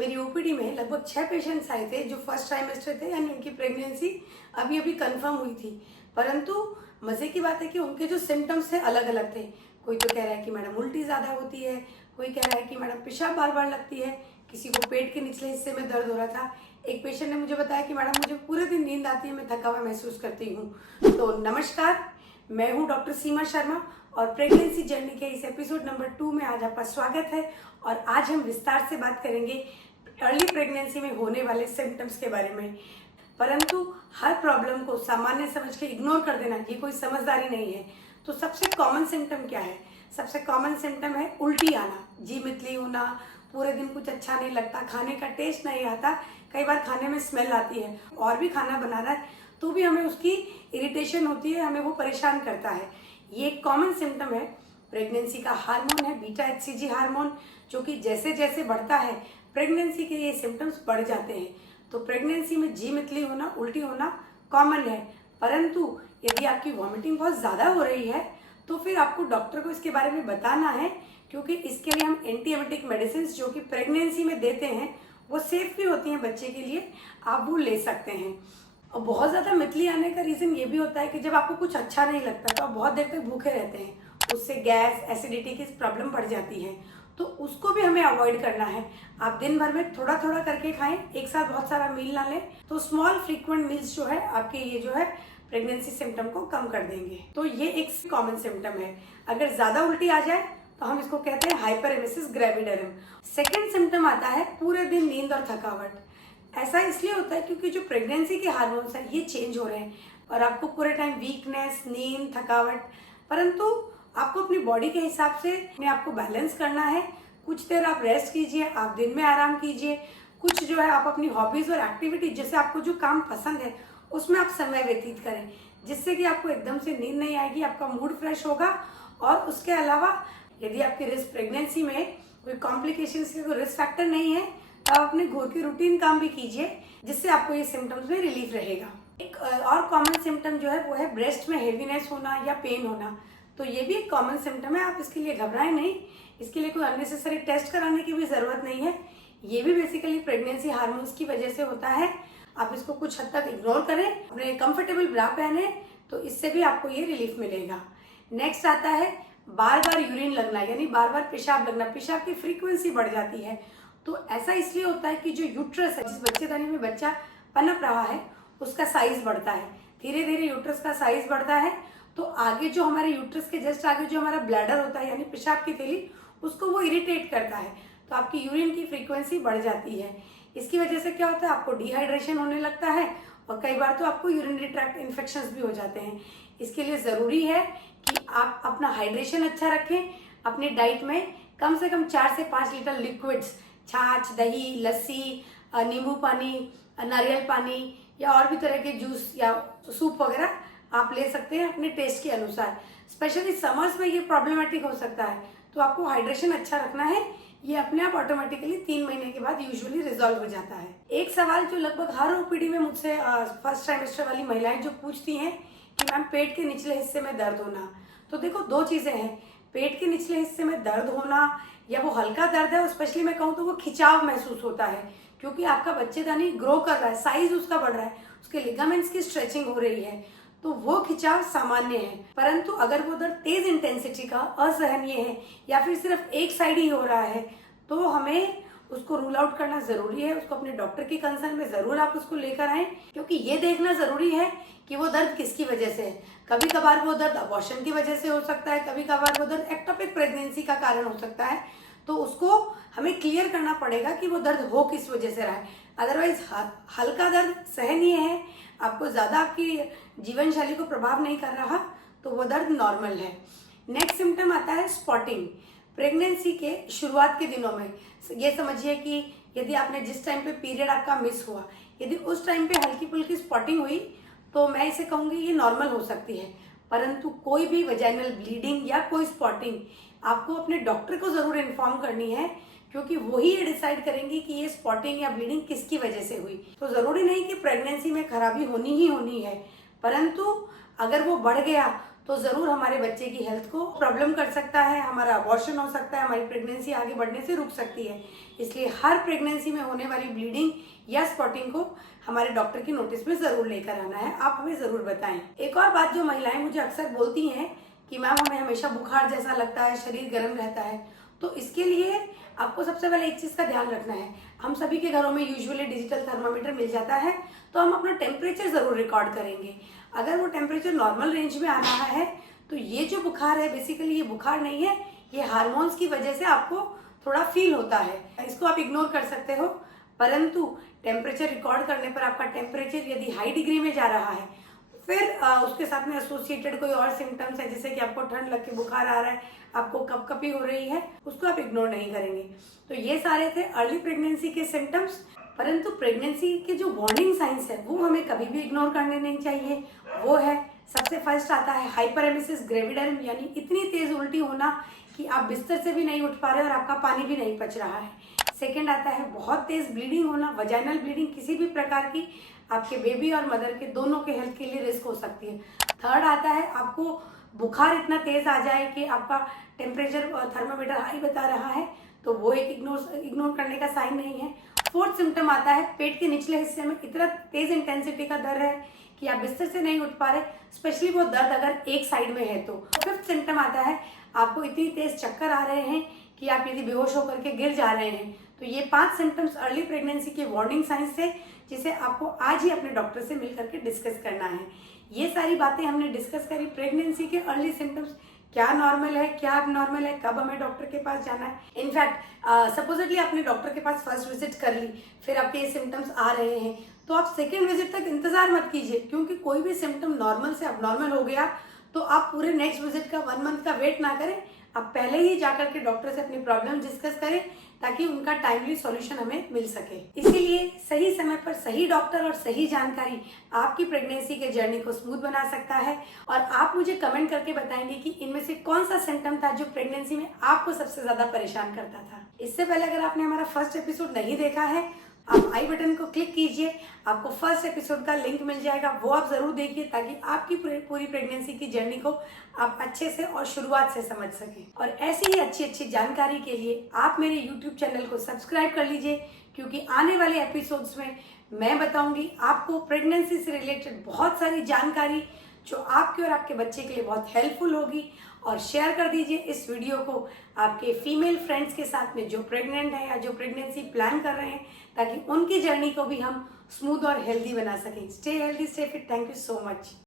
मेरी ओपीडी में लगभग 6 पेशेंट्स आए थे जो फर्स्ट ट्राइमेस्टर थे, यानी उनकी प्रेगनेंसी अभी अभी कंफर्म हुई थी। परंतु मज़े की बात है कि उनके जो सिम्टम्स थे अलग अलग थे। कोई तो कह रहा है कि मैडम उल्टी ज़्यादा होती है, कोई कह रहा है कि मैडम पेशाब बार बार लगती है, किसी को पेट के निचले हिस्से में दर्द हो रहा था। एक पेशेंट ने मुझे बताया कि मैडम मुझे पूरे दिन नींद आती है, मैं थका हुआ महसूस करती हूँ। तो नमस्कार, मैं हूँ डॉक्टर सीमा शर्मा और प्रेगनेंसी जर्नी के इस एपिसोड नंबर 2 में आज आपका स्वागत है। और आज हम विस्तार से बात करेंगे अर्ली प्रेगनेंसी में होने वाले सिम्टम्स के बारे में। परंतु हर प्रॉब्लम को सामान्य समझ के इग्नोर कर देना ये कोई समझदारी नहीं है। तो सबसे कॉमन सिम्टम क्या है? सबसे कॉमन सिम्टम है उल्टी आना, जी मितली होना, पूरे दिन कुछ अच्छा नहीं लगता, खाने का टेस्ट नहीं आता, कई बार खाने में स्मेल आती है, और भी खाना बनाना है तो भी हमें उसकी इरिटेशन होती है, हमें वो परेशान करता है। ये एक कॉमन सिम्टम है। प्रेगनेंसी का हार्मोन है बीटा HCG हार्मोन, जो कि जैसे जैसे बढ़ता है प्रेगनेंसी के ये सिम्टम्स बढ़ जाते हैं। तो प्रेगनेंसी में जी मितली होना, उल्टी होना कॉमन है। परंतु यदि आपकी वॉमिटिंग बहुत ज़्यादा हो रही है तो फिर आपको डॉक्टर को इसके बारे में बताना है, क्योंकि इसके लिए हम एंटीबायोटिक मेडिसिन जो कि प्रेगनेंसी में देते हैं वो सेफ भी होती हैं बच्चे के लिए, आप वो ले सकते हैं। और बहुत ज़्यादा मितली आने का रीज़न ये भी होता है कि जब आपको कुछ अच्छा नहीं लगता तो आप बहुत देर तक भूखे रहते हैं, उससे गैस एसिडिटी की प्रॉब्लम बढ़ जाती है, तो उसको भी हमें अवॉइड करना है। आप दिन भर में थोड़ा थोड़ा करके खाएं, एक साथ बहुत सारा मील ना लें। तो स्मॉल फ्रीक्वेंट मील्स जो है आपके ये जो है प्रेगनेंसी सिम्टम को कम कर देंगे। तो ये एक कॉमन सिम्टम है। अगर ज़्यादा उल्टी आ जाए तो हम इसको कहते हैं हाइपरेमेसिस ग्रेविडरम। सेकेंड सिम्टम आता है पूरे दिन नींद और थकावट। ऐसा इसलिए होता है क्योंकि जो प्रेगनेंसी के हार्मोन्स हैं ये चेंज हो रहे हैं और आपको पूरे टाइम वीकनेस, नींद, थकावट। परंतु आपको अपनी बॉडी के हिसाब से अपने आप को बैलेंस करना है। कुछ देर आप रेस्ट कीजिए, आप दिन में आराम कीजिए, कुछ जो है आप अपनी हॉबीज़ और एक्टिविटी, जैसे आपको जो काम पसंद है उसमें आप समय व्यतीत करें, जिससे कि आपको एकदम से नींद नहीं आएगी, आपका मूड फ्रेश होगा। और उसके अलावा यदि आपकी रिस्क प्रेगनेंसी में कोई कॉम्प्लिकेशंस के कोई रिस्क फैक्टर नहीं है तो आप अपने घर के रूटीन काम भी कीजिए, जिससे आपको ये सिम्टम्स में रिलीफ रहेगा। एक और कॉमन सिम्टम जो है वो है ब्रेस्ट में हेवीनेस होना या पेन होना। तो ये भी एक कॉमन सिम्टम है, आप इसके लिए घबराएं नहीं, इसके लिए कोई अननेसेसरी टेस्ट कराने की भी ज़रूरत नहीं है। ये भी बेसिकली प्रेगनेंसी हार्मोन्स की वजह से होता है। आप इसको कुछ हद तक इग्नोर करें, अपने कंफर्टेबल ब्रा पहने, तो इससे भी आपको ये रिलीफ मिलेगा। नेक्स्ट आता है बार बार यूरिन लगना, यानी बार बार पेशाब लगना, पेशाब की फ्रीक्वेंसी बढ़ जाती है। तो ऐसा इसलिए होता है कि जो यूट्रस है, जिस बच्चेदानी में बच्चा पनप रहा है, उसका साइज बढ़ता है। धीरे धीरे यूट्रस का साइज बढ़ता है तो आगे जो हमारे यूट्रस के जस्ट आगे जो हमारा ब्लैडर होता है, यानी पेशाब की थैली, उसको वो इरिटेट करता है, तो आपकी यूरिन की फ्रीक्वेंसी बढ़ जाती है। इसकी वजह से क्या होता है, आपको डिहाइड्रेशन होने लगता है और कई बार तो आपको यूरिनरी ट्रैक्ट इन्फेक्शंस भी हो जाते हैं। इसके लिए ज़रूरी है कि आप अपना हाइड्रेशन अच्छा रखें। अपनी डाइट में कम से कम 4 से 5 लीटर लिक्विड्स, छाछ, दही, लस्सी, नींबू पानी, नारियल पानी या और भी तरह के जूस या सूप वगैरह आप ले सकते हैं अपने टेस्ट के अनुसार। स्पेशली समर्स में ये प्रॉब्लमेटिक हो सकता है, तो आपको हाइड्रेशन अच्छा रखना है। ये अपने आप ऑटोमेटिकली 3 महीने के बाद यूजुअली रिजॉल्व हो जाता है। एक सवाल जो लगभग हर ओपीडी में मुझसे फर्स्ट ट्राइमेस्टर वाली महिलाएं जो पूछती हैं कि मैम पेट के निचले हिस्से में दर्द होना। तो देखो, 2 चीज़ें हैं, पेट के निचले हिस्से में दर्द होना या वो हल्का दर्द है, और स्पेशली मैं कहूँ तो वो खिंचाव महसूस होता है, क्योंकि आपका बच्चेदानी ग्रो कर रहा है, साइज उसका बढ़ रहा है, उसके लिगामेंट्स की स्ट्रेचिंग हो रही है, तो वो खिंचाव सामान्य है। परंतु अगर वो दर्द तेज इंटेंसिटी का, असहनीय है या फिर सिर्फ एक साइड ही हो रहा है, तो हमें उसको रूल आउट करना जरूरी है। उसको अपने डॉक्टर की कंसर्न में जरूर आप उसको लेकर आएं, क्योंकि ये देखना जरूरी है कि वो दर्द किसकी वजह से है। कभी कभार वो दर्द अबॉर्शन की वजह से हो सकता है, कभी कभार वो दर्द एक्टोपिक प्रेगनेंसी का कारण हो सकता है, तो उसको हमें क्लियर करना पड़ेगा कि वो दर्द हो किस वजह से रहा है। अदरवाइज हल्का दर्द सहनीय है, आपको ज़्यादा आपकी जीवन शैली को प्रभाव नहीं कर रहा, तो वो दर्द नॉर्मल है। नेक्स्ट सिम्टम आता है स्पॉटिंग। प्रेगनेंसी के शुरुआत के दिनों में ये समझिए कि यदि आपने जिस टाइम पे पीरियड आपका मिस हुआ, यदि उस टाइम पे हल्की फुल्की स्पॉटिंग हुई तो मैं इसे कहूँगी ये नॉर्मल हो सकती है। परंतु कोई भी वजाइनल ब्लीडिंग या कोई स्पॉटिंग आपको अपने डॉक्टर को ज़रूर इन्फॉर्म करनी है, क्योंकि वही ये डिसाइड करेंगी कि ये स्पॉटिंग या ब्लीडिंग किसकी वजह से हुई। तो ज़रूरी नहीं कि प्रेगनेंसी में खराबी होनी ही होनी है, परंतु अगर वो बढ़ गया तो ज़रूर हमारे बच्चे की हेल्थ को प्रॉब्लम कर सकता है, हमारा अबॉर्शन हो सकता है, हमारी प्रेगनेंसी आगे बढ़ने से रुक सकती है। इसलिए हर प्रेगनेंसी में होने वाली ब्लीडिंग या स्पॉटिंग को हमारे डॉक्टर की नोटिस में ज़रूर लेकर आना है। आप हमें ज़रूर बताएं। एक और बात जो महिलाएं मुझे अक्सर बोलती हैं कि मैम हमें हमेशा बुखार जैसा लगता है, शरीर गर्म रहता है, तो इसके लिए आपको सबसे पहले एक चीज़ का ध्यान रखना है। हम सभी के घरों में यूजुअली डिजिटल थर्मामीटर मिल जाता है, तो हम अपना टेम्परेचर ज़रूर रिकॉर्ड करेंगे। अगर वो टेम्परेचर नॉर्मल रेंज में आ रहा है तो ये जो बुखार है बेसिकली ये बुखार नहीं है, ये हार्मोन्स की वजह से आपको थोड़ा फील होता है। इसको आप इग्नोर कर सकते हो, परंतु टेम्परेचर रिकॉर्ड करने पर आपका टेम्परेचर यदि हाई डिग्री में जा रहा है, फिर उसके साथ में एसोसिएटेड कोई और सिम्टम्स है, जैसे कि आपको ठंड लग के बुखार आ रहा है, आपको कपकपी हो रही है, उसको आप इग्नोर नहीं करेंगे। तो ये सारे थे अर्ली प्रेगनेंसी के सिम्टम्स। परंतु प्रेगनेंसी के जो वार्निंग साइंस है वो हमें कभी भी इग्नोर करने नहीं चाहिए। वो है, सबसे फर्स्ट आता है हाइपरेमेसिस ग्रेविडरम, यानी इतनी तेज उल्टी होना कि आप बिस्तर से भी नहीं उठ पा रहे और आपका पानी भी नहीं पच रहा है। सेकेंड आता है बहुत तेज ब्लीडिंग होना, वजाइनल ब्लीडिंग किसी भी प्रकार की आपके बेबी और मदर के दोनों के हेल्थ के लिए रिस्क हो सकती है। थर्ड आता है आपको बुखार इतना तेज आ जाए कि आपका टेम्परेचर थर्मामीटर हाई बता रहा है, तो वो एक इग्नोर करने का साइन नहीं है। फोर्थ सिम्टम आता है पेट के निचले हिस्से में इतना तेज इंटेंसिटी का दर्द है कि आप बिस्तर से नहीं उठ पा रहे, स्पेशली वो दर्द अगर एक साइड में है तो। फिफ्थ सिम्टम आता है आपको इतनी तेज चक्कर आ रहे हैं कि आप यदि बेहोश होकर के गिर जा रहे हैं। तो ये 5 सिम्टम्स अर्ली प्रेगनेंसी के वार्निंग साइंस थे, जिसे आपको आज ही अपने डॉक्टर से मिल करके डिस्कस करना है। ये सारी बातें हमने डिस्कस करी, प्रेगनेंसी के अर्ली सिम्टम्स, क्या नॉर्मल है, क्या अब नॉर्मल है, कब हमें डॉक्टर के पास जाना है। इनफैक्ट सपोजिटली आपने डॉक्टर के पास फर्स्ट विजिट कर ली, फिर आपके ये सिम्टम्स आ रहे हैं, तो आप सेकेंड विजिट तक इंतजार मत कीजिए, क्योंकि कोई भी सिम्टम नॉर्मल से अब नॉर्मल हो गया तो आप पूरे नेक्स्ट विजिट का 1 मंथ का वेट ना करें, आप पहले ही जाकर के डॉक्टर से अपनी प्रॉब्लम डिस्कस करें ताकि उनका टाइमली सॉल्यूशन हमें मिल सके। इसीलिए सही समय पर सही डॉक्टर और सही जानकारी आपकी प्रेगनेंसी के जर्नी को स्मूथ बना सकता है। और आप मुझे कमेंट करके बताएंगे कि इनमें से कौन सा सिम्टम था जो प्रेगनेंसी में आपको सबसे ज्यादा परेशान करता था। इससे पहले अगर आपने हमारा फर्स्ट एपिसोड नहीं देखा है, आप आई बटन को क्लिक कीजिए, आपको फर्स्ट एपिसोड का लिंक मिल जाएगा, वो आप जरूर देखिए ताकि आपकी पूरी प्रेगनेंसी की जर्नी को आप अच्छे से और शुरुआत से समझ सकें। और ऐसी ही अच्छी जानकारी के लिए आप मेरे यूट्यूब चैनल को सब्सक्राइब कर लीजिए, क्योंकि आने वाले एपिसोड्स में मैं बताऊंगी आपको प्रेगनेंसी से रिलेटेड बहुत सारी जानकारी जो आपके और आपके बच्चे के लिए बहुत हेल्पफुल होगी। और शेयर कर दीजिए इस वीडियो को आपके फीमेल फ्रेंड्स के साथ में जो प्रेग्नेंट हैं या जो प्रेगनेंसी प्लान कर रहे हैं, ताकि उनकी जर्नी को भी हम स्मूथ और हेल्दी बना सकें। Stay healthy, stay fit. Thank you so much.